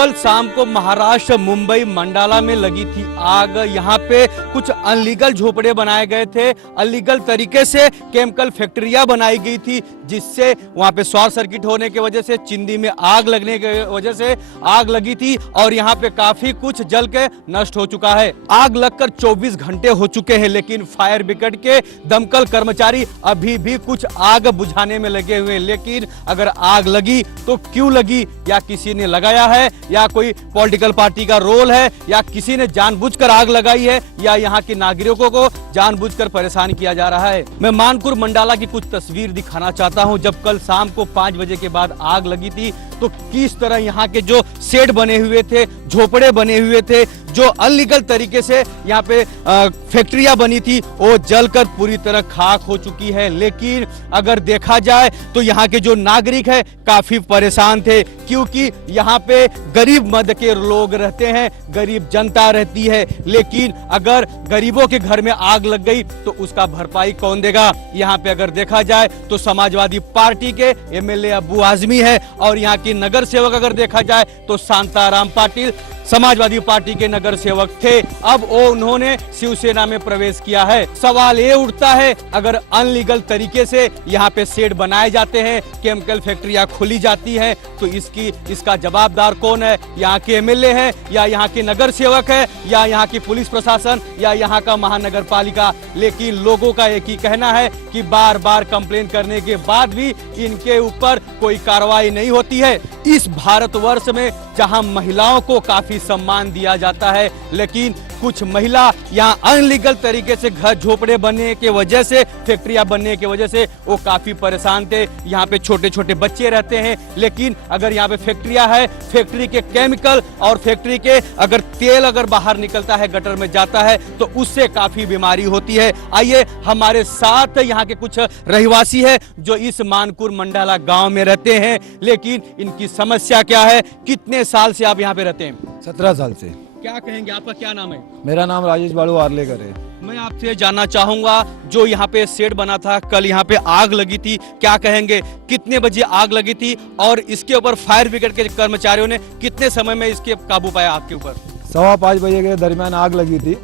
कल शाम को महाराष्ट्र मुंबई मंडाला में लगी थी आग। यहाँ पे कुछ अनलीगल झोपड़े बनाए गए थे, अनलीगल तरीके से केमिकल फैक्ट्रियां बनाई गई थी, जिससे वहां पे शॉर्ट सर्किट होने की वजह से चिंदी में आग लगने की वजह से आग लगी थी और यहाँ पे काफी कुछ जल के नष्ट हो चुका है। आग लगकर 24 घंटे हो चुके हैं, लेकिन फायर ब्रिगेड के दमकल कर्मचारी अभी भी कुछ आग बुझाने में लगे हुए हैं। लेकिन अगर आग लगी तो क्यों लगी, या किसी ने लगाया है, या कोई पॉलिटिकल पार्टी का रोल है, या किसी ने जानबूझकर आग लगाई है, या यहाँ के नागरिकों को जानबूझकर परेशान किया जा रहा है। मैं मानपुर मंडाला की कुछ तस्वीर दिखाना चाहता हूँ। जब कल शाम को 5 बजे के बाद आग लगी थी तो किस तरह यहाँ के जो शेड बने हुए थे, झोपड़े बने हुए थे, जो अनलीगल तरीके से यहाँ पे फैक्ट्रियां बनी थी, वो जलकर पूरी तरह खाक हो चुकी है। लेकिन अगर देखा जाए तो यहाँ के जो नागरिक है काफी परेशान थे, क्योंकि यहाँ पे गरीब मध्य के लोग रहते हैं, गरीब जनता रहती है। लेकिन अगर गरीबों के घर में आग लग गई तो उसका भरपाई कौन देगा। यहाँ पे अगर देखा जाए तो समाजवादी पार्टी के एमएलए अब्बू आजमी है, और यहाँ की नगर सेवक अगर देखा जाए तो शांताराम पाटिल समाजवादी पार्टी के नगर सेवक थे। अब वो उन्होंने शिवसेना में प्रवेश किया है। सवाल ये उठता है, अगर अनलीगल तरीके से यहाँ पे शेड बनाए जाते हैं, केमिकल फैक्ट्रियां खोली जाती हैं, तो इसका जवाबदार कौन है। यहाँ के एमएलए है, या यहाँ के नगर सेवक है, या यहाँ की पुलिस प्रशासन, या यहाँ का महानगर पालिका। लेकिन लोगों का एक ही कहना है कि बार बार कंप्लेन करने के बाद भी इनके ऊपर कोई कार्रवाई नहीं होती है। इस भारतवर्ष में जहां महिलाओं को काफी सम्मान दिया जाता है, लेकिन कुछ महिला यहाँ अनलीगल तरीके से घर झोपड़े बनने के वजह से, फैक्ट्रियां बनने के वजह से वो काफी परेशान थे। यहाँ पे छोटे छोटे बच्चे रहते हैं, लेकिन अगर यहाँ पे फैक्ट्रियां है, फैक्ट्री के केमिकल और फैक्ट्री के अगर तेल अगर बाहर निकलता है, गटर में जाता है, तो उससे काफी बीमारी होती है। आइए हमारे साथ यहाँ के कुछ रहवासी है जो इस मानपुर मंडाला गाँव में रहते हैं, लेकिन इनकी समस्या क्या है। कितने साल से आप यहाँ पे रहते हैं? 17 साल से। क्या कहेंगे, आपका क्या नाम है? मेरा नाम राजेश बाड़ू आर्लेकर है। मैं आपसे जानना चाहूंगा, जो यहाँ पे शेड बना था, कल यहाँ पे आग लगी थी, क्या कहेंगे, कितने बजे आग लगी थी, और इसके ऊपर फायर ब्रिगेड के कर्मचारियों ने कितने समय में इसके काबू पाया आपके ऊपर? 5:15 बजे के दरमियान आग लगी थी,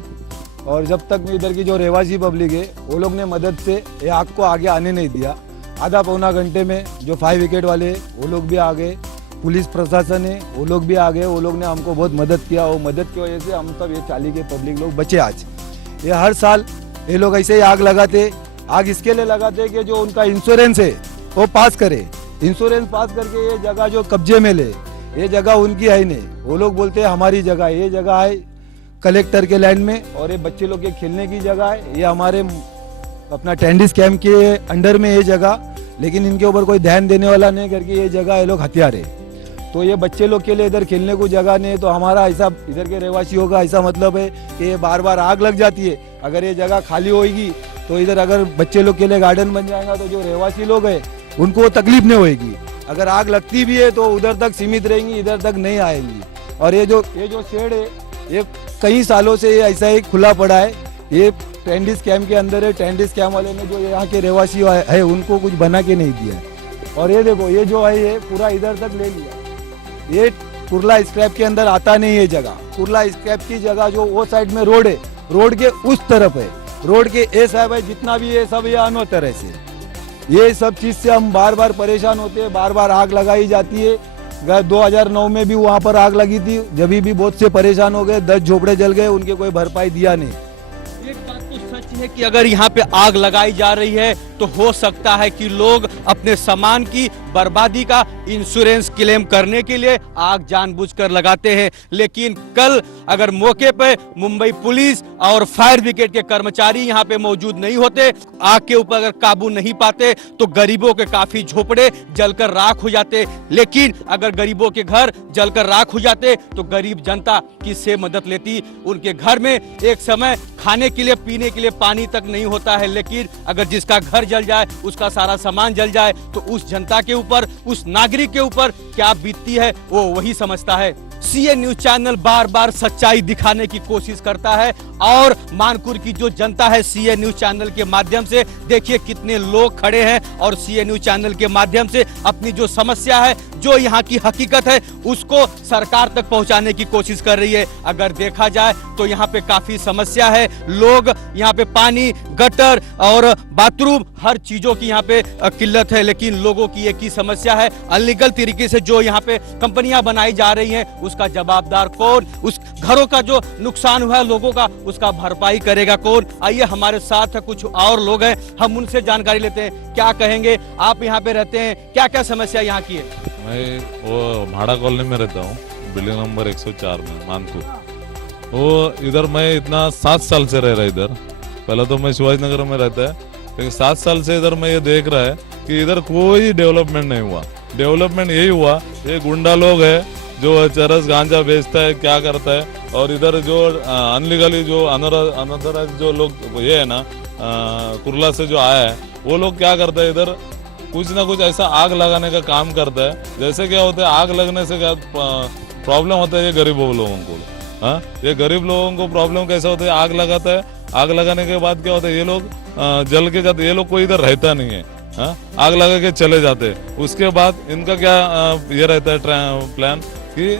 और जब तक इधर की जो रहवासी पब्लिक है वो लोग ने मदद से ये आग को आगे आने नहीं दिया। आधा पौना घंटे में जो फायर ब्रिगेड वाले वो लोग भी आ गए, पुलिस प्रशासन है वो लोग भी आ गए, वो लोग ने हमको बहुत मदद किया। वो मदद की वजह से हम सब ये चाली के पब्लिक लोग बचे आज। ये हर साल ये लोग ऐसे ही आग लगाते, आग इसके लिए लगाते कि जो उनका इंश्योरेंस है वो पास करे, इंश्योरेंस पास करके ये जगह जो कब्जे में ले, ये जगह उनकी है नहीं। वो लोग बोलते हैं हमारी जगह, ये जगह है कलेक्टर के लैंड में, और ये बच्चे लोग के खेलने की जगह है, ये हमारे अपना टेंडिस कैंप के अंडर में ये जगह, लेकिन इनके ऊपर कोई ध्यान देने वाला नहीं करके ये जगह ये लोग हथियारे। तो ये बच्चे लोग के लिए इधर खेलने को जगह नहीं है, तो हमारा ऐसा इधर के रहवासियों का ऐसा मतलब है कि ये बार बार आग लग जाती है। अगर ये जगह खाली होगी तो इधर अगर बच्चे लोग के लिए गार्डन बन जाएगा तो जो रहवासी लोग हैं उनको वो तकलीफ नहीं होगी। अगर आग लगती भी है तो उधर तक सीमित रहेंगी, इधर तक नहीं आएंगी। और ये जो शेड है ये कई सालों से ये ऐसा ही खुला पड़ा है। ये टेंडिस कैंप के अंदर है। टेंडिस कैंप वाले ने जो यहाँ के रहवासी है उनको कुछ बना के नहीं दिया। और ये देखो, ये जो है ये पूरा इधर तक ले लिया। ये कुर्ला स्क्रैप के अंदर आता नहीं है जगह। कुर्ला स्क्रैप की जगह जो वो साइड में रोड है, रोड के उस तरफ है, रोड के ए साहब है, जितना भी ये सब ये अनो तरह से, ये सब चीज से हम बार बार परेशान होते हैं। बार बार आग लगाई जाती है। 2009 में भी वहाँ पर आग लगी थी, जब भी बहुत से परेशान हो गए, 10 झोपड़े जल गए, उनके कोई भरपाई दिया नहीं। एक बात तो सच है कि अगर यहाँ पे आग लगाई जा रही है तो हो सकता है कि लोग अपने सामान की बर्बादी का इंश्योरेंस क्लेम करने के लिए आग जानबूझकर लगाते हैं। लेकिन कल अगर मौके पे मुंबई पुलिस और फायर ब्रिगेड के कर्मचारी यहाँ पे मौजूद नहीं होते, आग के ऊपर अगर काबू नहीं पाते, तो गरीबों के काफी झोपड़े जलकर राख हो जाते। लेकिन अगर गरीबों के घर जलकर राख हो जाते तो गरीब जनता किससे मदद लेती। उनके घर में एक समय खाने के लिए, पीने के लिए पानी तक नहीं होता है। लेकिन अगर जिसका घर जल जाए, उसका सारा सामान जल जाए, तो उस जनता के ऊपर, उस नागरिक के ऊपर क्या बीतती है वो वही समझता है। सीए न्यूज चैनल बार बार सच्चाई दिखाने की कोशिश करता है, और मानपुर की जो जनता है सीए न्यूज चैनल के माध्यम से, देखिए कितने लोग खड़े हैं और सीए न्यूज चैनल के माध्यम से अपनी जो समस्या है, जो यहाँ की हकीकत है उसको सरकार तक पहुंचाने की कोशिश कर रही है। अगर देखा जाए तो यहाँ पे काफी समस्या है, लोग यहाँ पे पानी, गटर और बाथरूम हर चीजों की यहाँ पे किल्लत है, लेकिन लोगों की एक ही समस्या है, अनलीगल तरीके से जो यहाँ पे कंपनियां बनाई जा रही हैं उसका जवाबदार कौन, उस घरों का जो नुकसान हुआ है लोगों का उसका भरपाई करेगा कौन। आइए हमारे साथ कुछ और लोग हैं, हम उनसे जानकारी लेते हैं, क्या कहेंगे। आप यहाँ पे रहते हैं, क्या क्या समस्या यहाँ की है? मैं वो भाड़ा कॉलोनी में रहता हूँ, बिल्डिंग नंबर 104 में मानपुर। वो इधर मैं इतना 7 साल से रह रहा इधर। पहले तो मैं शिवाजी नगर में रहता है, लेकिन 7 साल से इधर मैं ये देख रहा है कि इधर कोई डेवलपमेंट नहीं हुआ। डेवलपमेंट यही हुआ, ये गुंडा लोग है जो चरस गांजा बेचता है, क्या करता है, और इधर जो अनलीगली जो अनऑथराइज्ड जो लोग ये है ना कुरला से जो आया है, वो लोग क्या करता है इधर कुछ ना कुछ ऐसा आग लगाने का काम करता है। जैसे क्या होता है, आग लगने से क्या प्रॉब्लम होता है ये गरीब लोगों को। हाँ, ये गरीब लोगों को प्रॉब्लम कैसा होता है, आग लगाता है, आग लगाने के बाद क्या होता है, ये लोग जल के जाते, ये लोग कोई इधर रहता नहीं है। हाँ, आग लगा के चले जाते। उसके बाद इनका क्या ये रहता है प्लान कि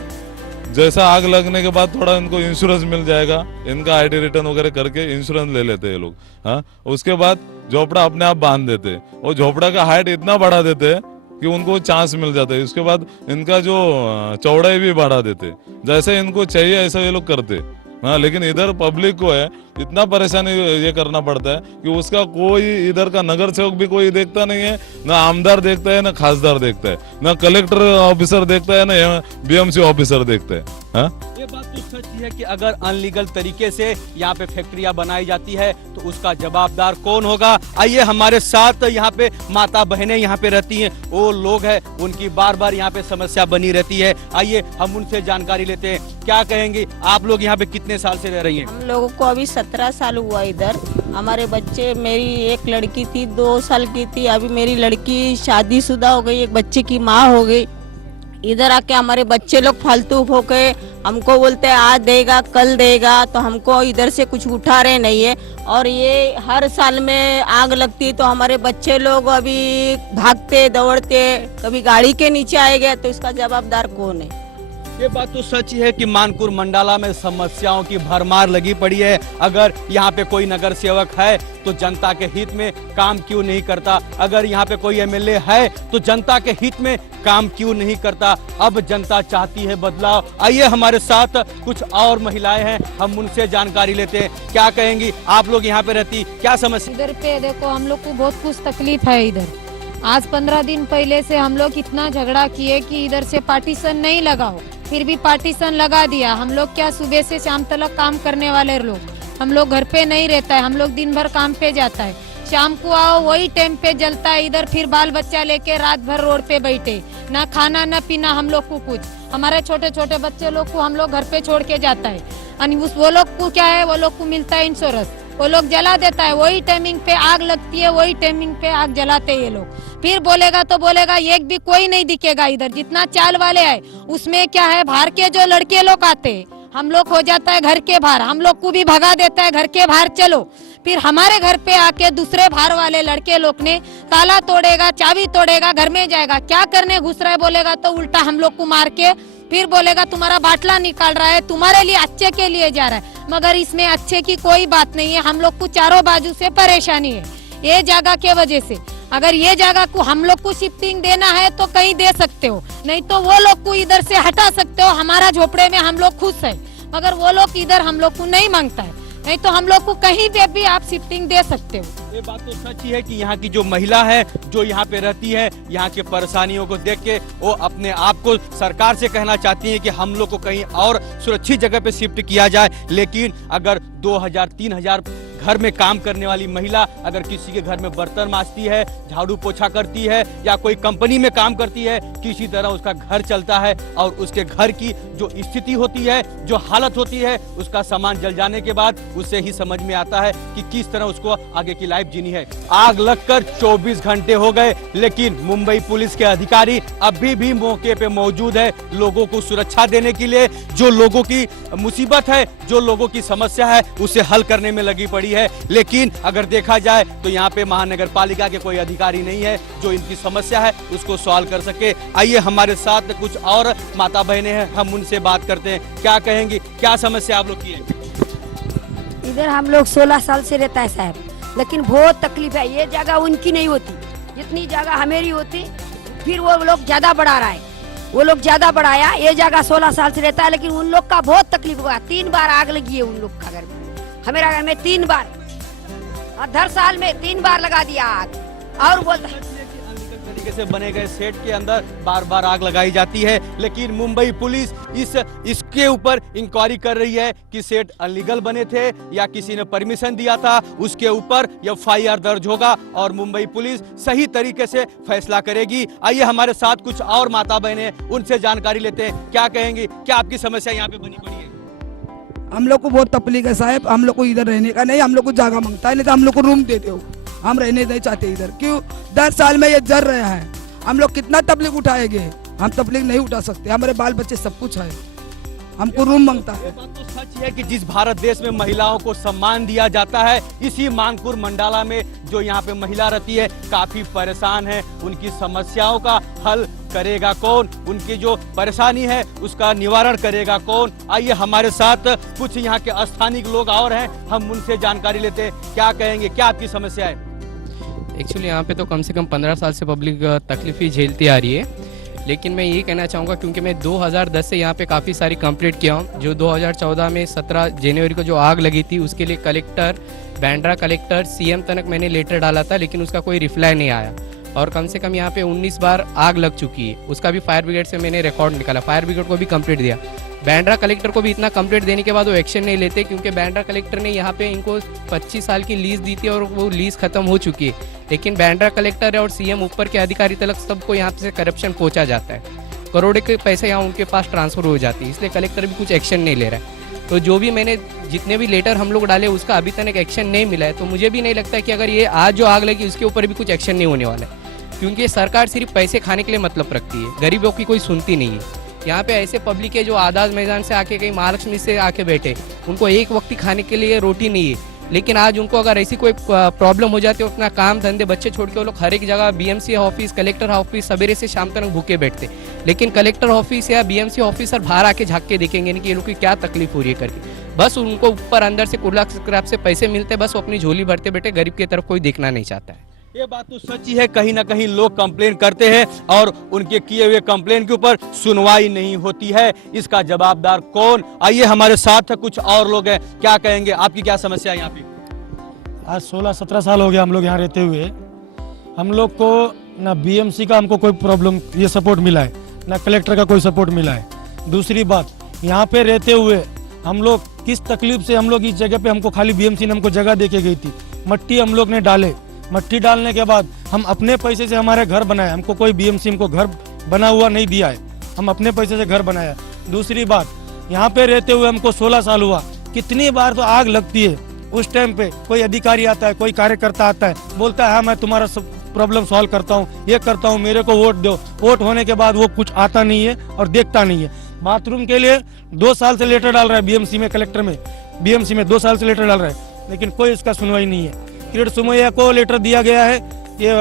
जैसा आग लगने के बाद थोड़ा इनको इंश्योरेंस मिल जाएगा, इनका आईडी रिटर्न वगैरह करके इंश्योरेंस ले लेते हैं ये लोग। हाँ, उसके बाद झोपड़ा अपने आप बांध देते हैं, और झोपड़ा का हाइट इतना बढ़ा देते हैं कि उनको चांस मिल जाता है। उसके बाद इनका जो चौड़ाई भी बढ़ा देते, जैसे इनको चाहिए ऐसा ये लोग करते। हाँ, लेकिन इधर पब्लिक को है इतना परेशानी ये करना पड़ता है कि उसका कोई इधर का नगर सेवक भी कोई देखता नहीं है, ना आमदार देखता है, ना खासदार देखता है, ना कलेक्टर ऑफिसर देखता है, ना बीएमसी ऑफिसर देखता है। हाँ? ये बात तो सच है कि अगर अनलीगल तरीके से यहाँ पे फैक्ट्रियां बनाई जाती है तो उसका जवाबदार कौन होगा। आइए हमारे साथ यहाँ पे माता बहनें यहाँ पे रहती हैं, वो लोग हैं, उनकी बार बार यहाँ पे समस्या बनी रहती है। आइए हम उनसे जानकारी लेते हैं, क्या कहेंगे। आप लोग यहाँ पे कितने साल से रह रही हैं? हम लोगों को अभी 17 साल हुआ इधर। हमारे बच्चे, मेरी एक लड़की थी 2 साल की थी, अभी मेरी लड़की शादीशुदा हो गई, एक बच्चे की माँ हो गई। इधर आके हमारे बच्चे लोग फालतू हो गए, हमको बोलते हैं आज देगा कल देगा, तो हमको इधर से कुछ उठा रहे नहीं है। और ये हर साल में आग लगती तो हमारे बच्चे लोग अभी भागते दौड़ते, कभी गाड़ी के नीचे आए गए, तो इसका जवाबदार कौन है? ये बात तो सच है कि मानपुर मंडाला में समस्याओं की भरमार लगी पड़ी है। अगर यहाँ पे कोई नगर सेवक है तो जनता के हित में काम क्यों नहीं करता? अगर यहाँ पे कोई एमएलए है तो जनता के हित में काम क्यों नहीं करता? अब जनता चाहती है बदलाव। आइए हमारे साथ कुछ और महिलाएं हैं, हम उनसे जानकारी लेते हैं, क्या कहेंगी। आप लोग यहाँ पे रहती, क्या समस्या? इधर पे देखो हम लोग को बहुत कुछ तकलीफ है। इधर आज 15 दिन पहले से हम लोग इतना झगड़ा किए कि इधर से पार्टीशन नहीं लगा हो, फिर भी पार्टीशन लगा दिया। हम लोग क्या सुबह से शाम तक काम करने वाले लोग, हम लोग घर पे नहीं रहता है, हम लोग दिन भर काम पे जाता है, शाम को आओ वही टाइम पे जलता है इधर, फिर बाल बच्चा लेके रात भर रोड पे बैठे, ना खाना ना पीना हम लोग को कुछ। हमारे छोटे छोटे बच्चे लोग को हम लोग घर पे छोड़ के जाता है, वो लोग को क्या है, वो लोग को मिलता है इंश्योरेंस, वो लोग जला देता है, वही टाइमिंग पे आग लगती है, वही टाइमिंग पे आग जलाते हैं ये लोग। फिर बोलेगा तो बोलेगा एक भी कोई नहीं दिखेगा इधर, जितना चाल वाले है उसमें क्या है, बाहर के जो लड़के लोग आते हैं, हम लोग हो जाता है घर के बाहर, हम लोग को भी भगा देता है घर के बाहर चलो। फिर हमारे घर पे आके दूसरे बाहर वाले लड़के लोग ने ताला तोड़ेगा, चाबी तोड़ेगा, घर में जाएगा, क्या करने घुस रहा है बोलेगा तो उल्टा हम लोग को मार के फिर बोलेगा तुम्हारा बाटला निकाल रहा है, तुम्हारे लिए अच्छे के लिए जा रहा है। मगर इसमें अच्छे की कोई बात नहीं है, हम लोग को चारों बाजू से परेशानी है ये जगह के वजह से। अगर ये जगह को हम लोग को शिफ्टिंग देना है तो कहीं दे सकते हो, नहीं तो वो लोग को इधर से हटा सकते हो, हमारा झोपड़े में हम लोग खुश है। मगर वो लोग इधर हम लोग को नहीं मांगता है, नहीं तो हम लोग को कहीं पे भी आप शिफ्टिंग दे सकते हो। ये बात तो सच ही है कि यहाँ की जो महिला है जो यहाँ पे रहती है, यहाँ के परेशानियों को देख के वो अपने आप को सरकार से कहना चाहती है कि हम लोग को कहीं और सुरक्षित जगह पे शिफ्ट किया जाए। लेकिन अगर 2000-3000 घर में काम करने वाली महिला अगर किसी के घर में बर्तन मांजती है, झाड़ू पोछा करती है या कोई कंपनी में काम करती है, किसी तरह उसका घर चलता है और उसके घर की जो स्थिति होती है, जो हालत होती है, उसका सामान जल जाने के बाद उससे ही समझ में आता है कि किस तरह उसको आगे की लाइफ जीनी है। आग लगकर 24 घंटे हो गए, लेकिन मुंबई पुलिस के अधिकारी अभी भी मौके पे मौजूद है लोगों को सुरक्षा देने के लिए। जो लोगों की मुसीबत है, जो लोगों की समस्या है, उसे हल करने में लगी पड़ी है। है, लेकिन अगर देखा जाए तो यहाँ पे महानगर पालिका के कोई अधिकारी नहीं है जो इनकी समस्या है उसको सॉल्व कर सके। आइए हमारे साथ कुछ और माता बहनें हैं, हम उनसे बात करते हैं, क्या कहेंगी, क्या समस्या आप लोग की है? इधर हम लोग 16 साल से रहता है साहब, लेकिन बहुत तकलीफ है। ये जगह उनकी नहीं होती जितनी जगह हमारी होती, फिर वो लोग ज्यादा बढ़ा रहा है, वो लोग ज्यादा बढ़ाया। ये जगह 16 साल से रहता है, लेकिन उन लोग का बहुत तकलीफ हुआ। 3 बार आग लगी है उन लोग का घर में, हमारा घर में 3 बार, 10 साल में 3 बार लगा दिया आग। और बोलता तरीके से बने गए सेट के अंदर बार बार आग लगाई जाती है, लेकिन मुंबई पुलिस इसके ऊपर इंक्वायरी कर रही है कि सेट अनलीगल बने थे या किसी ने परमिशन दिया था। उसके ऊपर एफआईआर दर्ज होगा और मुंबई पुलिस सही तरीके से फैसला करेगी। आइए हमारे साथ कुछ और माता बहनें, उनसे जानकारी लेते हैं, क्या कहेंगी, क्या आपकी समस्या यहाँ पे बनी पड़ी है? हम लोग को बहुत तकलीफ है साहब, हम लोग को इधर रहने का नहीं, हम लोग को जगह मांगता है, नहीं तो हम लोग को रूम दे दो, हम रहने नहीं चाहते इधर। क्यों 10 साल में ये जल रहा है, हम लोग कितना तकलीफ उठाएंगे? हम तकलीफ नहीं उठा सकते, हमारे बाल बच्चे सब कुछ है, हमको रूम मांगता है। बात तो सच है कि जिस भारत देश में महिलाओं को सम्मान दिया जाता है, इसी मांगपुर मंडाला में जो यहाँ पे महिला रहती है काफी परेशान है। उनकी समस्याओं का हल करेगा कौन, उनकी जो परेशानी है उसका निवारण करेगा कौन? आइए हमारे साथ कुछ यहाँ के स्थानीय लोग और हैं, हम उनसे जानकारी लेते हैं, क्या कहेंगे, क्या आपकी समस्या है? एक्चुअली यहाँ पे तो कम से कम 15 साल से पब्लिक तकलीफ ही झेलती आ रही है, लेकिन मैं ये कहना चाहूँगा क्योंकि मैं 2010 से यहाँ पे काफ़ी सारी कंप्लेंट किया हूँ। जो 2014 में 17 जनवरी को जो आग लगी थी उसके लिए कलेक्टर, बैंड्रा कलेक्टर, सीएम तक मैंने लेटर डाला था, लेकिन उसका कोई रिप्लाई नहीं आया। और कम से कम यहाँ पे 19 बार आग लग चुकी है, उसका भी फायर ब्रिगेड से मैंने रिकॉर्ड निकाला, फायर ब्रिगेड को भी कंप्लेंट दिया। बैंड्रा कलेक्टर को भी इतना कंप्लेंट देने के बाद वो एक्शन नहीं लेते, क्योंकि बैंड्रा कलेक्टर ने यहाँ पे इनको 25 साल की लीज दी थी और वो लीज खत्म हो चुकी है, लेकिन बैंड्रा कलेक्टर और सीएम ऊपर के अधिकारी तक सबको यहाँ से करप्शन पहुँचा जाता है, करोड़ों के पैसे यहाँ उनके पास ट्रांसफर हो जाती है, इसलिए कलेक्टर भी कुछ एक्शन नहीं ले रहा है। तो जो भी मैंने जितने भी लेटर हम लोग डाले उसका अभी तक एक्शन नहीं मिला है, तो मुझे भी नहीं लगता कि अगर ये आज जो आग लगी उसके ऊपर भी कुछ एक्शन नहीं होने वाला है, क्योंकि सरकार सिर्फ पैसे खाने के लिए मतलब रखती है, गरीबों की कोई सुनती नहीं है। यहाँ पे ऐसे पब्लिक है जो आजाद मैदान से आके, कहीं महालक्ष्मी से आके बैठे, उनको एक वक्त खाने के लिए रोटी नहीं है, लेकिन आज उनको अगर ऐसी कोई प्रॉब्लम हो जाती है, अपना काम धंधे बच्चे छोड़ के वो लोग हर एक जगह बीएमसी ऑफिस, कलेक्टर ऑफिस सवेरे से शाम तक भूखे बैठते, लेकिन कलेक्टर ऑफिस या बीएमसी ऑफिसर बाहर आके झाँक के देखेंगे नहीं कि ये लोग की क्या तकलीफ हो रही है करके। बस उनको ऊपर अंदर से कुर्ला स्क्रैप से पैसे मिलते, बस वो अपनी झोली भरते बैठे, गरीब की तरफ कोई देखना नहीं चाहता है। ये बात तो सच्ची है, कहीं ना कहीं लोग कंप्लेन करते हैं और उनके किए हुए कंप्लेन के ऊपर सुनवाई नहीं होती है, इसका जवाबदार कौन? आइए हमारे साथ कुछ और लोग हैं, क्या कहेंगे, आपकी क्या समस्या है यहाँ पे? आज 16-17 साल हो गया हम लोग यहाँ रहते हुए, हम लोग को ना बीएमसी का हमको कोई प्रॉब्लम ये सपोर्ट मिला है, ना कलेक्टर का कोई सपोर्ट मिला है। दूसरी बात, यहाँ पे रहते हुए हम लोग किस तकलीफ से, हम लोग इस जगह पे हमको खाली बीएमसी ने हमको जगह दे के गई थी, मट्टी हम लोग ने डाले, मट्टी डालने के बाद हम अपने पैसे से हमारे घर बनाए, हमको कोई बीएमसी हमको घर बना हुआ नहीं दिया है, हम अपने पैसे से घर बनाया। दूसरी बात, यहाँ पे रहते हुए हमको 16 साल हुआ, कितनी बार तो आग लगती है, उस टाइम पे कोई अधिकारी आता है, कोई कार्यकर्ता आता है, बोलता है हाँ मैं तुम्हारा प्रॉब्लम सॉल्व करता हूँ, ये करता हूँ, मेरे को वोट दो। वोट होने के बाद वो कुछ आता नहीं है और देखता नहीं है। बाथरूम के लिए 2 साल से लेटर डाल रहा है बीएमसी में, कलेक्टर में, बीएमसी में 2 साल से लेटर डाल रहा है, लेकिन कोई इसका सुनवाई नहीं है। किरण सुमैया को लेटर दिया गया है, ये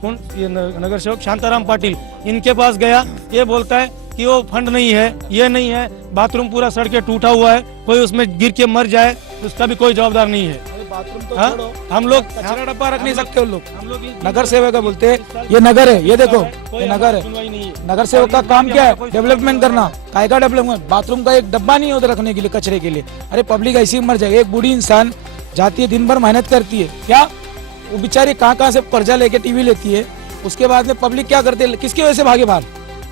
कौन, ये नगर सेवक शांताराम पाटिल, इनके पास गया, ये बोलता है कि वो फंड नहीं है, ये नहीं है, बाथरूम पूरा सड़ के टूटा हुआ है, कोई उसमें गिर के मर जाए उसका भी कोई जवाबदार नहीं है। बाथरूम तो हाँ? हम लोग कचरा डब्बा रख नहीं सकते, उन लोग हम लोग नगर सेवक बोलते हैं, ये नगर है, ये देखो ये नगर है, नगर सेवक का काम क्या है? डेवलपमेंट करना। काय का डेवलपमेंट? बाथरूम का एक डब्बा नहीं होता रखने के लिए, कचरे के लिए। अरे पब्लिक ऐसी मर जाएगी, एक बूढ़ी इंसान जाती है, दिन भर मेहनत करती है, क्या वो बेचारी कहाँ से कर्जा लेके टीवी लेती है, उसके बाद में पब्लिक क्या करती है, किसकी वजह से भागे बाहर?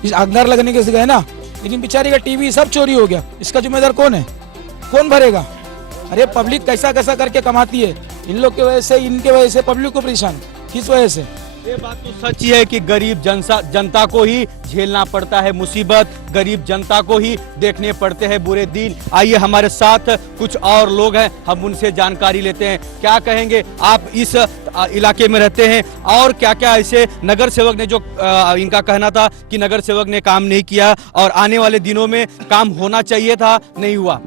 इस आगदार लगने के से गए ना, लेकिन बेचारी का टीवी सब चोरी हो गया, इसका जिम्मेदार कौन है? कौन भरेगा? अरे पब्लिक कैसा कैसा करके कमाती है, इन लोग की वजह से, इनके वजह से पब्लिक को परेशान, किस वजह से? ये बात तो सच्ची है कि गरीब जनता को ही झेलना पड़ता है मुसीबत, गरीब जनता को ही देखने पड़ते हैं बुरे दिन। आइए हमारे साथ कुछ और लोग हैं, हम उनसे जानकारी लेते हैं, क्या कहेंगे, आप इस इलाके में रहते हैं और क्या क्या ऐसे नगर सेवक ने, जो इनका कहना था कि नगर सेवक ने काम नहीं किया और आने वाले दिनों में काम होना चाहिए था, नहीं हुआ?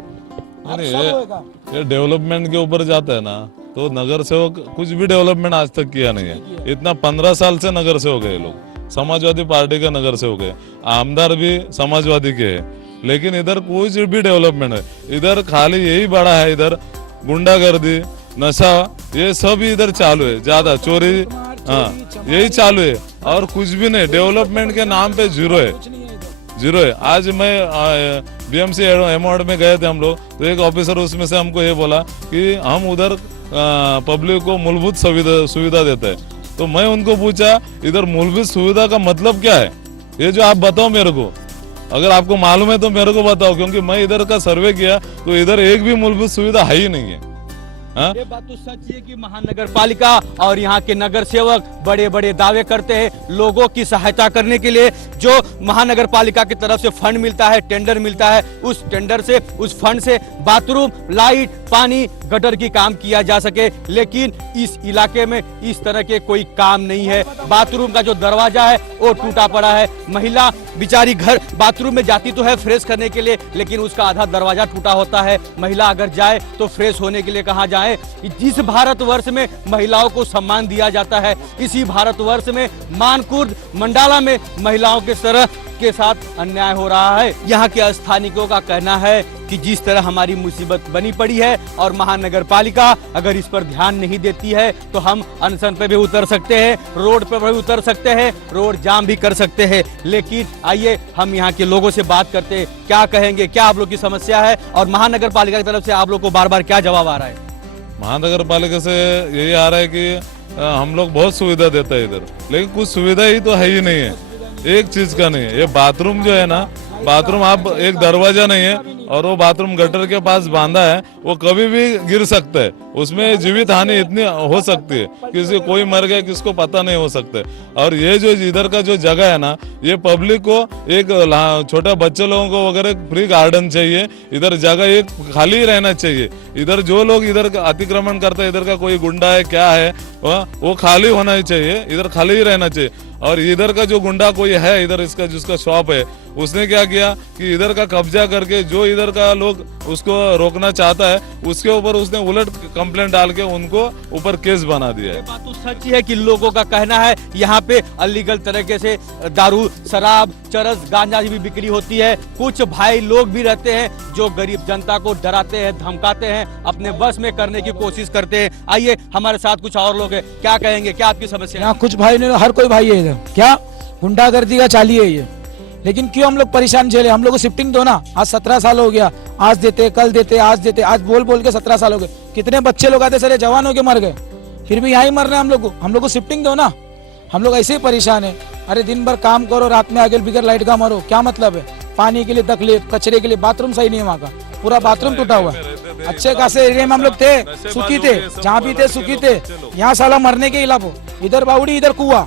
ये डेवलपमेंट के ऊपर जाता है ना, तो नगर सेवक कुछ भी डेवलपमेंट आज तक किया नहीं है। इतना 15 साल से नगर सेवक है ये लोग, समाजवादी पार्टी का नगर सेवक है, आमदार भी समाजवादी के है, लेकिन इधर कुछ भी डेवलपमेंट है, इधर खाली यही बड़ा है, इधर गुंडागर्दी, नशा, ये सब इधर चालू है, ज्यादा चोरी, हाँ यही चालू है, और कुछ भी नहीं। डेवलपमेंट के नाम पे जीरो है। आज मैं बीएमसी एमओड में गए थे हम लोग, तो एक ऑफिसर उसमें से हमको ये बोला कि हम उधर पब्लिक को मूलभूत सुविधा देते हैं। तो मैं उनको पूछा इधर मूलभूत सुविधा का मतलब क्या है, ये जो आप बताओ मेरे को, अगर आपको मालूम है तो मेरे को बताओ, क्योंकि मैं इधर का सर्वे किया तो इधर एक भी मूलभूत सुविधा है ही नहीं है। ये बात तो सच है कि महानगर पालिका और यहाँ के नगर सेवक बड़े बड़े दावे करते हैं लोगों की सहायता करने के लिए। जो महानगर पालिका की तरफ से फंड मिलता है, टेंडर मिलता है, उस टेंडर से, उस फंड से बाथरूम, लाइट, पानी, गटर की काम किया जा सके, लेकिन इस इलाके में इस तरह के कोई काम नहीं है। बाथरूम का जो दरवाजा है वो टूटा पड़ा है, महिला बेचारी घर बाथरूम में जाती तो है फ्रेश करने के लिए, लेकिन उसका आधा दरवाजा टूटा होता है। महिला अगर जाए तो फ्रेश होने के लिए कहाँ जाए? जिस भारतवर्ष में महिलाओं को सम्मान दिया जाता है, इसी भारतवर्ष में मानकुर्द मंडाला में महिलाओं के तरह के साथ अन्याय हो रहा है। यहाँ के स्थानिकों का कहना है कि जिस तरह हमारी मुसीबत बनी पड़ी है और महानगर पालिका अगर इस पर ध्यान नहीं देती है तो हम अनशन पे भी उतर सकते हैं, रोड पर भी उतर सकते हैं, रोड जाम भी कर सकते हैं। लेकिन आइए हम यहाँ के लोगों से बात करते हैं, क्या कहेंगे, क्या आप लोग की समस्या है और महानगर पालिका की तरफ से आप लोग को बार बार क्या जवाब आ रहा है? महानगर पालिका से यही आ रहा है कि हम लोग बहुत सुविधा देते हैं इधर, लेकिन कुछ सुविधा ही तो है ही नहीं है, एक चीज का नहीं है। ये बाथरूम जो है ना, बाथरूम आप एक दरवाजा नहीं है और वो बाथरूम गटर के पास बांधा है, वो कभी भी गिर सकता है, उसमें जीवित हानि इतनी हो सकती है, किसी कोई मर गया किसको पता नहीं हो सकता है। और ये जो इधर का जो जगह है ना, ये पब्लिक को एक छोटे बच्चे लोगों को वगैरह फ्री गार्डन चाहिए, इधर जगह एक खाली ही रहना चाहिए। इधर जो लोग इधर अतिक्रमण करते हैं, इधर का कोई गुंडा है क्या है, वो खाली होना ही चाहिए, इधर खाली ही रहना चाहिए। और इधर का जो गुंडा कोई है, इधर इसका जिसका शॉप है, उसने क्या किया कि इधर का कब्जा करके जो इधर का लोग उसको रोकना चाहता है, उसके ऊपर उसने उलट कंप्लेंट डाल के उनको ऊपर केस बना दिया है। बात तो सच है कि लोगों का कहना है यहाँ पे अलीगल तरीके से दारू, शराब, चरस, गांजा भी बिक्री होती है। कुछ भाई लोग भी रहते हैं जो गरीब जनता को डराते हैं, धमकाते हैं, अपने बस में करने की कोशिश करते हैं। आइए हमारे साथ कुछ और लोग हैं, क्या कहेंगे, क्या आपकी समस्या है? यहाँ कुछ भाई नहीं, हर कोई भाई है इधर, क्या गुंडागर्दी का चाली है ये। लेकिन क्यों हम लोग परेशान झेले? हम लोग को शिफ्टिंग दो ना, आज 17 साल हो गया, आज देते, कल देते, आज देते, आज बोल बोल के 17 साल हो गए। कितने बच्चे लोग आते सारे जवान होके मर गए, फिर भी यहाँ ही मर रहे हैं हम लोग को शिफ्टिंग दो ना। हम लोग ऐसे ही परेशान है। अरे दिन भर काम करो, रात में आगे बिगर लाइट का मरो, क्या मतलब है? पानी के लिए तकलीफ, कचरे के लिए, बाथरूम सही नहीं है वहाँ का, पूरा बाथरूम टूटा हुआ है। अच्छे खासे एरिया में हम लोग थे, सुखी थे, जहाँ भी थे सुखी थे। यहाँ साला मरने के इलाको, इधर बावड़ी इधर कुआ,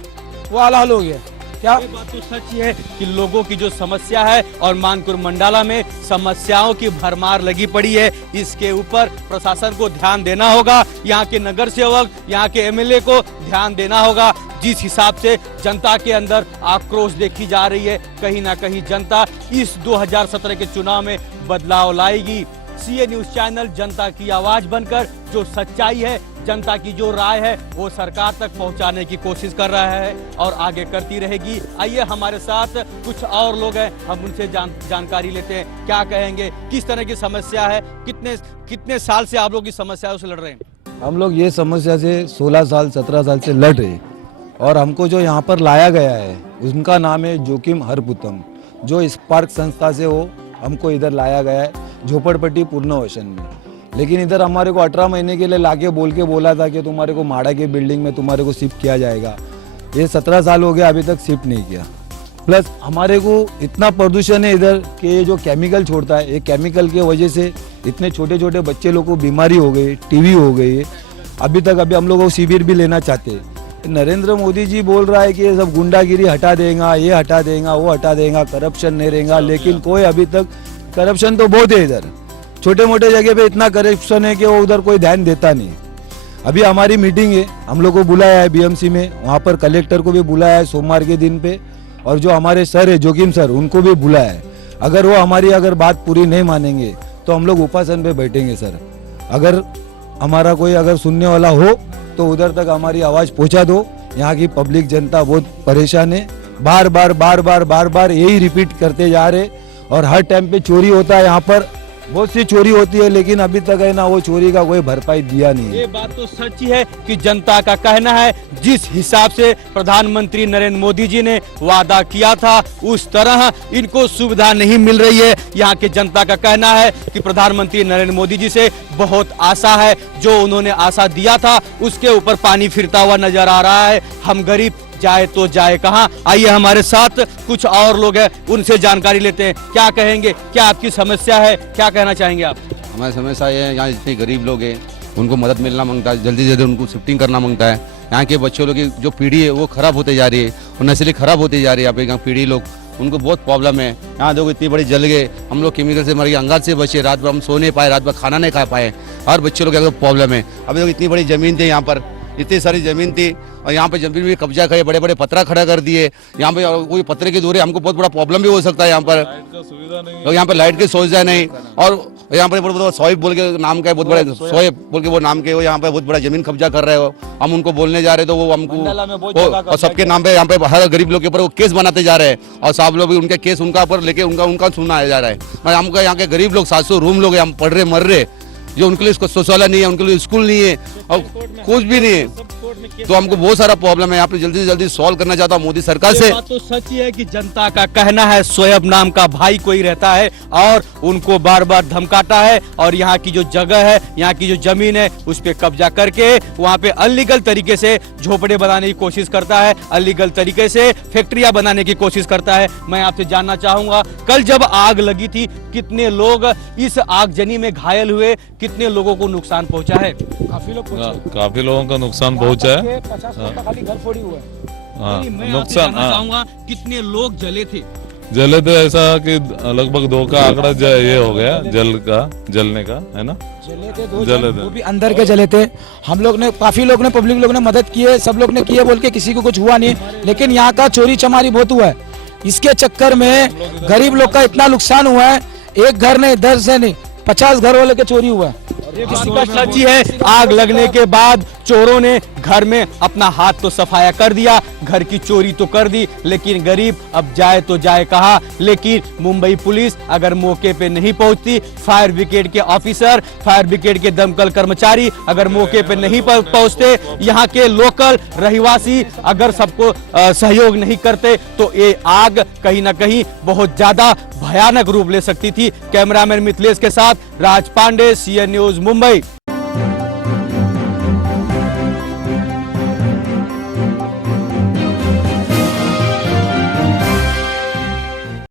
वो हाल हो गया। क्या ये बात तो सच है कि लोगों की जो समस्या है और मानकुर मंडाला में समस्याओं की भरमार लगी पड़ी है, इसके ऊपर प्रशासन को ध्यान देना होगा, यहाँ के नगर सेवक, यहाँ के एमएलए को ध्यान देना होगा। जिस हिसाब से जनता के अंदर आक्रोश देखी जा रही है, कहीं ना कहीं जनता इस 2017 के चुनाव में बदलाव लाएगी। सीए न्यूज चैनल जनता की आवाज बनकर जो सच्चाई है, जनता की जो राय है, वो सरकार तक पहुंचाने की कोशिश कर रहा है और आगे करती रहेगी। आइए हमारे साथ कुछ और लोग हैं, हम उनसे जानकारी लेते हैं, क्या कहेंगे, किस तरह की समस्या है, कितने साल से आप लोग की समस्याओं से लड़ रहे हैं? हम लोग ये समस्या से 16 साल 17 साल से लड़ रहे, और हमको जो यहाँ पर लाया गया है उनका नाम है जोखिम हरपुतम, जो स्पार्क संस्था से वो हमको इधर लाया गया है झोपड़पट्टी पुनर्वसन में। लेकिन इधर हमारे को 18 महीने के लिए लाके बोला था कि तुम्हारे को माड़ा के बिल्डिंग में तुम्हारे को शिफ्ट किया जाएगा। ये 17 साल हो गया, अभी तक शिफ्ट नहीं किया। प्लस हमारे को इतना प्रदूषण है इधर कि ये जो केमिकल छोड़ता है, ये केमिकल की वजह से इतने छोटे छोटे बच्चे लोग को बीमारी हो गई, टीवी हो गई। अभी हम लोग शिविर भी लेना चाहते हैं। नरेंद्र मोदी जी बोल रहा है कि ये सब गुंडागिरी हटा देगा, ये हटा देगा, वो हटा देगा, करप्शन नहीं रहेगा, लेकिन कोई अभी तक, करप्शन तो बहुत है इधर, छोटे मोटे जगह पे इतना करप्शन है कि वो उधर कोई ध्यान देता नहीं। अभी हमारी मीटिंग है, हम लोग को बुलाया है बीएमसी में, वहाँ पर कलेक्टर को भी बुलाया है सोमवार के दिन पे, और जो हमारे सर है जोखिम सर, उनको भी बुलाया है। अगर वो हमारी बात पूरी नहीं मानेंगे तो हम लोग उपासन पे बैठेंगे सर। अगर हमारा कोई अगर सुनने वाला हो तो उधर तक हमारी आवाज़ पहुंचा दो। यहाँ की पब्लिक जनता बहुत परेशान है, बार बार यही रिपीट करते जा रहे और हर टाइम पे चोरी होता है। यहाँ पर बहुत सी चोरी होती है लेकिन अभी तक है ना वो चोरी का कोई भरपाई दिया नहीं है। ये बात तो सच ही है कि जनता का कहना है जिस हिसाब से प्रधानमंत्री नरेंद्र मोदी जी ने वादा किया था उस तरह इनको सुविधा नहीं मिल रही है। यहाँ के जनता का कहना है कि प्रधानमंत्री नरेंद्र मोदी जी से बहुत आशा है, जो उन्होंने आशा दिया था उसके ऊपर पानी फिरता हुआ नजर आ रहा है। हम गरीब जाए तो जाए कहाँ। आइए हमारे साथ कुछ और लोग हैं, उनसे जानकारी लेते हैं। क्या कहेंगे, क्या आपकी समस्या है, क्या कहना चाहेंगे आप? हमारी समस्या ये है, यहाँ जितने गरीब लोग हैं उनको मदद मिलना मांगता है, जल्दी से जल्दी उनको शिफ्टिंग करना मांगता है। यहाँ के बच्चों लोग की जो पीढ़ी है वो खराब होते जा रही है और नस्लें खराब होती जा रही है। यहाँ पीढ़ी लोग उनको बहुत प्रॉब्लम है। यहाँ देखो इतनी बड़ी जल गए, हम लोग केमिकल से मर गए, अंगार से बचे, रात भर हम सो नहीं पाए, रात भर खाना नहीं खा पाए। हर बच्चे लोग का प्रॉब्लम है। अभी देखो इतनी बड़ी जमीन थी, यहाँ पर इतनी सारी जमीन थी और यहाँ पे जमीन भी कब्जा करे, बड़े बड़े पत्थर खड़ा कर दिए। यहाँ पे कोई पत्थर के दूर हमको बहुत बड़ा प्रॉब्लम भी हो सकता है। यहाँ पर तो यहाँ पे लाइट की सुविधा नहीं और यहाँ पर बहुत सोएब बोल के नाम का है, बहुत बड़े सोएब बोल के वो नाम के वो यहाँ पे बहुत बड़ा जमीन कब्जा कर रहे हो। हम उनको बोलने जा रहे तो वो हमको और सबके नाम पे यहाँ पे हर गरीब लोग के ऊपर वो केस बनाते जा रहे हैं और साहब लोग भी उनके केस उनका ऊपर लेके उनका सुना जा रहा है। और हमको यहाँ के गरीब लोग 700 रूम लोग हम पढ़ रहे मर रहे, जो उनके लिए शौचालय नहीं है, उनके लिए स्कूल नहीं है और कुछ भी नहीं है। तो हमको बहुत सारा प्रॉब्लम है, यहाँ पे जल्दी से जल्दी सॉल्व करना चाहता हूँ मोदी सरकार से। बात तो सच ही है कि जनता का कहना है सोएब नाम का भाई कोई रहता है और उनको बार बार धमकाता है और यहाँ की जो जगह है, यहाँ की जो जमीन है उस पे कब्जा करके वहाँ पे अनलीगल तरीके से झोपड़े बनाने की कोशिश करता है, अनलीगल तरीके से फैक्ट्रियां बनाने की कोशिश करता है। मैं आपसे जानना चाहूंगा, कल जब आग लगी थी कितने लोग इस आगजनी में घायल हुए, कितने लोगों को नुकसान पहुंचा है? काफी लोगों का नुकसान पहुंचा है। 50 खाली घर फोड़ी हुआ है। हाँ, मैं आपसे नुकसान जानना चाहूंगा कितने लोग जले थे? जले थे ऐसा कि लगभग 2 का आंकड़ा ये हो गया जलने का, है ना? जले थे 2 जले थे। वो भी अंदर के जले थे। हम लोग ने काफी लोग ने पब्लिक लोग ने मदद की है, सब लोग ने की है बोल के किसी को कुछ हुआ नहीं, लेकिन यहाँ का चोरी चमारी बहुत हुआ है। इसके चक्कर में गरीब लोग का इतना नुकसान हुआ है, एक घर नहीं 10 से नहीं 50 घर वाले के चोरी हुआ है। किसी का सच ही है, आग लगने के बाद चोरों ने घर में अपना हाथ तो सफाया कर दिया, घर की चोरी तो कर दी, लेकिन गरीब अब जाए तो जाए कहाँ। लेकिन मुंबई पुलिस अगर मौके पे नहीं पहुंचती, फायर ब्रिगेड के ऑफिसर, फायर ब्रिगेड के दमकल कर्मचारी अगर मौके पे नहीं पहुंचते, यहाँ के लोकल रहवासी अगर सबको सहयोग नहीं करते तो ये आग कहीं ना कहीं बहुत ज्यादा भयानक रूप ले सकती थी। कैमरामैन मिथिलेश के साथ राज पांडे, CN न्यूज मुंबई।